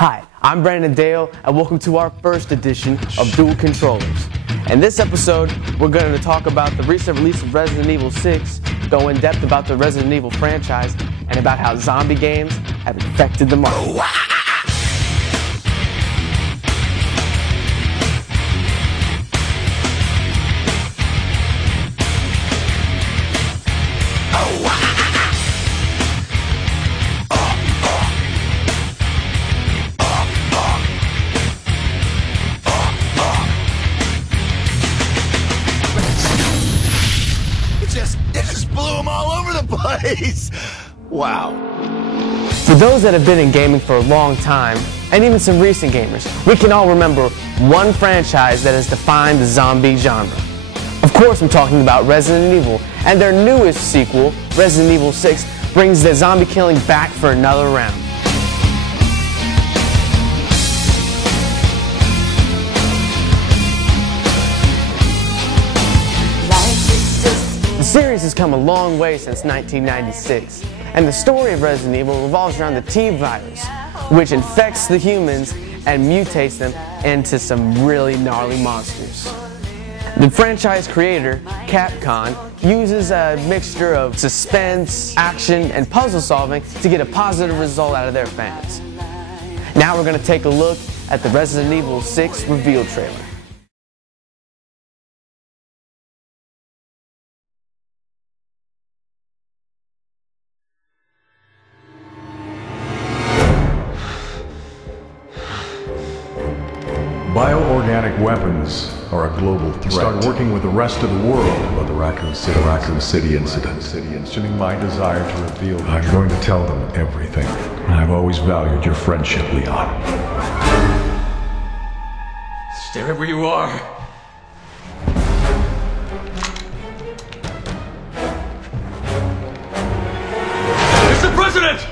Hi, I'm Brandon Dale, and welcome to our first edition of Dual Controllers. In this episode, we're going to talk about the recent release of Resident Evil 6, go in depth about the Resident Evil franchise, and about how zombie games have infected the market. It just blew them all over the place. Wow. For those that have been in gaming for a long time, and even some recent gamers, we can all remember one franchise that has defined the zombie genre. Of course, I'm talking about Resident Evil, and their newest sequel, Resident Evil 6, brings the zombie killing back for another round. The series has come a long way since 1996, and the story of Resident Evil revolves around the T virus, which infects the humans and mutates them into some really gnarly monsters. The franchise creator, Capcom, uses a mixture of suspense, action, and puzzle solving to get a positive result out of their fans. Now we're going to take a look at the Resident Evil 6 reveal trailer. Bioorganic weapons are a global threat. Start working with the rest of the world about the Raccoon City incident. Mentioning my desire to reveal. I'm going to tell them everything. I've always valued your friendship, Leon. Stay right where you are. Mr. President!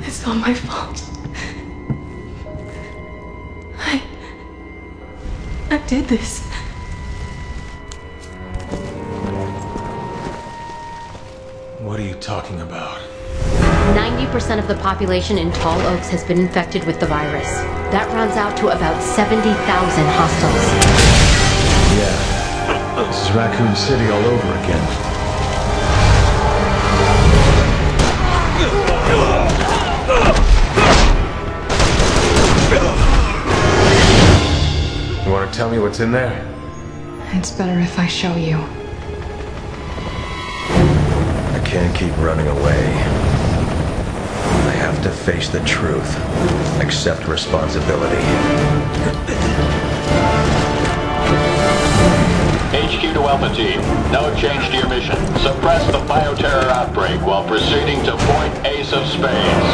It's not my fault. I did this. What are you talking about? 90% of the population in Tall Oaks has been infected with the virus. That rounds out to about 70,000 hostiles. Yeah, this is Raccoon City all over again. You want to tell me what's in there? It's better if I show you. I can't keep running away. I have to face the truth. Accept responsibility. HQ to Alpha Team. No change to your mission. Suppress the bioterror outbreak while proceeding to point Ace of Spades.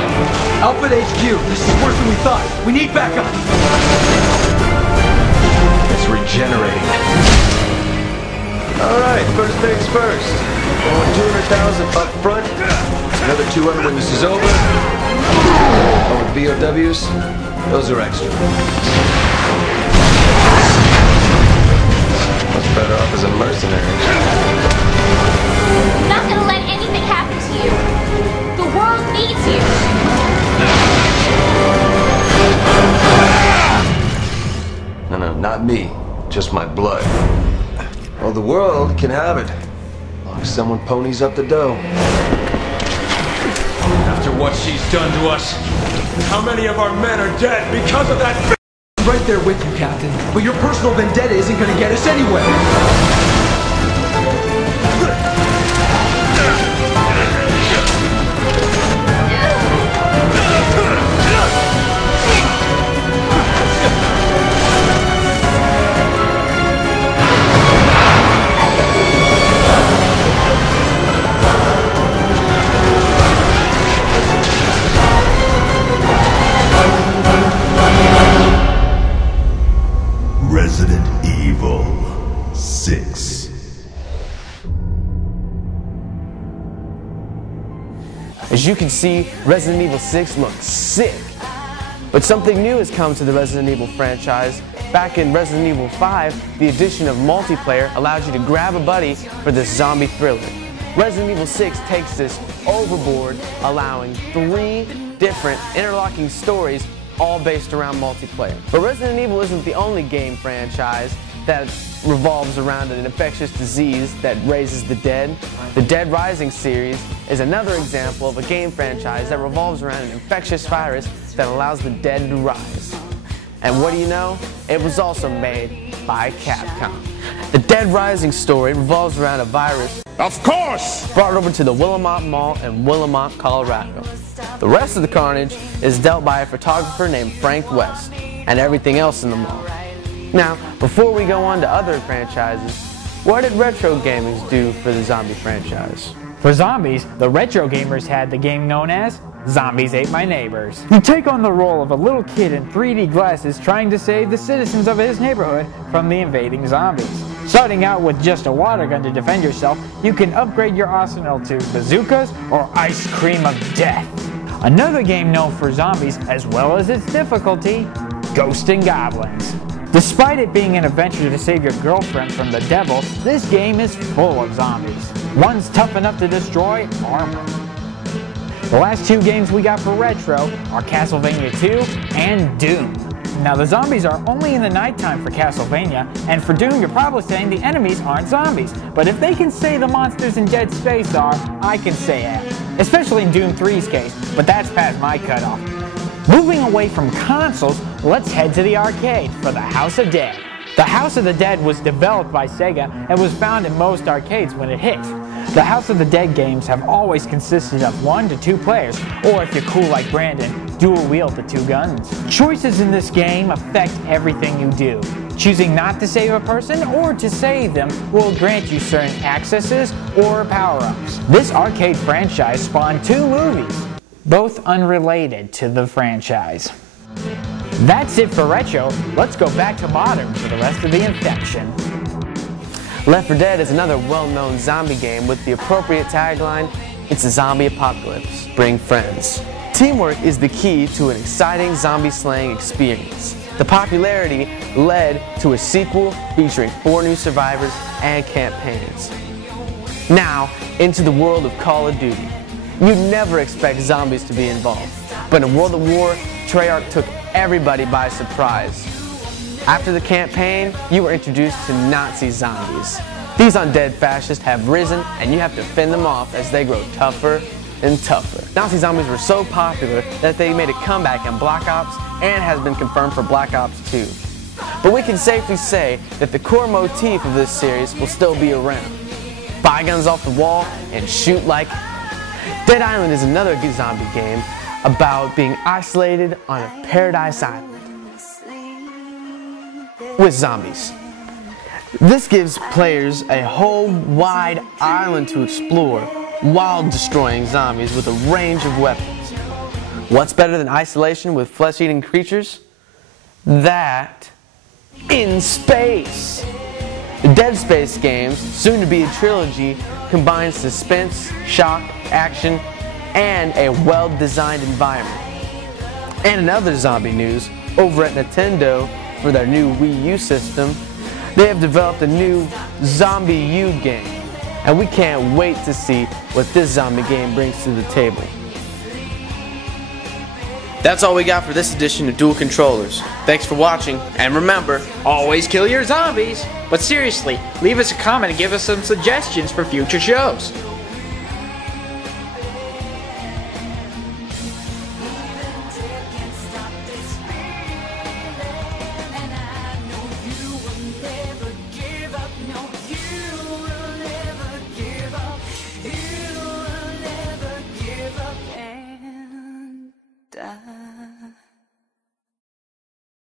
Alpha to HQ, this is worse than we thought. We need backup. It's regenerating. Alright, first things first. I want 200,000 up front. Another 200 when this is over. Oh, with BOWs, those are extra. Much better off as a mercenary. I'm not gonna let anything happen to you. The world needs you. No, not me. Just my blood. Well, the world can have it. As long as someone ponies up the dough. After what she's done to us, how many of our men are dead because of that? Right there with you, Captain. But your personal vendetta isn't gonna get us anywhere. Resident Evil 6. As you can see, Resident Evil 6 looks sick. But something new has come to the Resident Evil franchise, back in Resident Evil 5, the addition of multiplayer allows you to grab a buddy for this zombie thriller. Resident Evil 6 takes this overboard, allowing 3 different interlocking stories all based around multiplayer. But Resident Evil isn't the only game franchise that revolves around an infectious disease that raises the dead. The Dead Rising series is another example of a game franchise that revolves around an infectious virus that allows the dead to rise. And what do you know? It was also made by Capcom. The Dead Rising story revolves around a virus, of course, brought over to the Willamette Mall in Willamette, Colorado. The rest of the carnage is dealt by a photographer named Frank West and everything else in the mall. Now, before we go on to other franchises, what did Retro Gamers do for the zombie franchise? For zombies, the Retro Gamers had the game known as Zombies Ate My Neighbors. You take on the role of a little kid in 3D glasses trying to save the citizens of his neighborhood from the invading zombies. Starting out with just a water gun to defend yourself, you can upgrade your arsenal to bazookas or ice cream of death. Another game known for zombies, as well as its difficulty, Ghosts and Goblins. Despite it being an adventure to save your girlfriend from the devil, this game is full of zombies. One's tough enough to destroy armor. The last 2 games we got for Retro are Castlevania 2 and Doom. Now the zombies are only in the nighttime for Castlevania, and for Doom you're probably saying the enemies aren't zombies. But if they can say the monsters in Dead Space are, I can say that. Especially in Doom 3's case, but that's past my cutoff. Moving away from consoles, let's head to the arcade for the House of Dead. The House of the Dead was developed by Sega and was found in most arcades when it hit. The House of the Dead games have always consisted of 1 to 2 players, or if you're cool like Brandon, dual wield the 2 guns. Choices in this game affect everything you do. Choosing not to save a person or to save them will grant you certain accesses or power-ups. This arcade franchise spawned 2 movies, both unrelated to the franchise. That's it for Retro. Let's go back to Modern for the rest of the infection. Left 4 Dead is another well-known zombie game with the appropriate tagline, "It's a zombie apocalypse. Bring friends." Teamwork is the key to an exciting zombie slaying experience. The popularity led to a sequel featuring 4 new survivors and campaigns. Now, into the world of Call of Duty. You'd never expect zombies to be involved, but in World of War, Treyarch took everybody by surprise. After the campaign, you were introduced to Nazi zombies. These undead fascists have risen, and you have to fend them off as they grow tougher and tougher. Nazi zombies were so popular that they made a comeback in Black Ops and has been confirmed for Black Ops 2. But we can safely say that the core motif of this series will still be around. Buy guns off the wall and shoot like... Dead Island is another zombie game about being isolated on a paradise island with zombies. This gives players a whole wide island to explore while destroying zombies with a range of weapons. What's better than isolation with flesh-eating creatures? That in space! The Dead Space games, soon to be a trilogy, combine suspense, shock, action, and a well-designed environment. And in other zombie news, over at Nintendo, for their new Wii U system, they have developed a new Zombie U game, and we can't wait to see what this zombie game brings to the table. That's all we got for this edition of Dual Controllers. Thanks for watching, and remember, always kill your zombies! But seriously, leave us a comment and give us some suggestions for future shows.